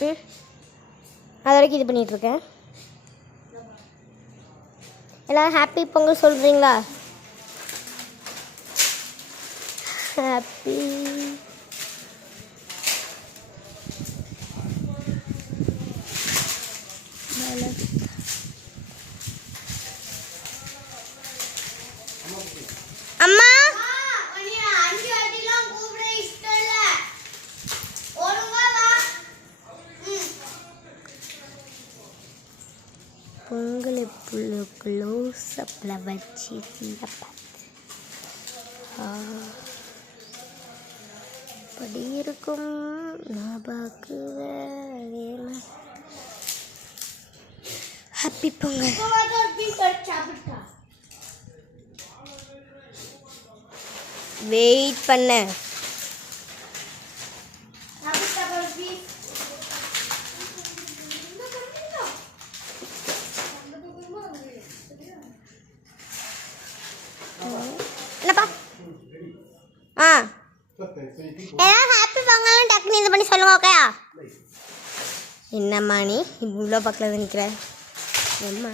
ம் அது வரைக்கும் இது பண்ணிகிட்ருக்கேன் எல்லோரும் ஹாப்பி பொங்கல் சொல்கிறீங்களா ஹாப்பி அம்மா பொங்கல் க்ளோஸ் அப்பில் வச்சு இந்த அப்படி இருக்கும் நான் பார்க்குவேன் ஹாப்பி பொங்கல். வெயிட் பண்ண. எல்லாம் ஹாப்பி பொங்கல்னு டக்குனு இது பண்ணி சொல்லுங்க ஓகேயா என்னம்மா நீ? இவ்வளோ பக்கத்தில் நிற்கிற அம்மா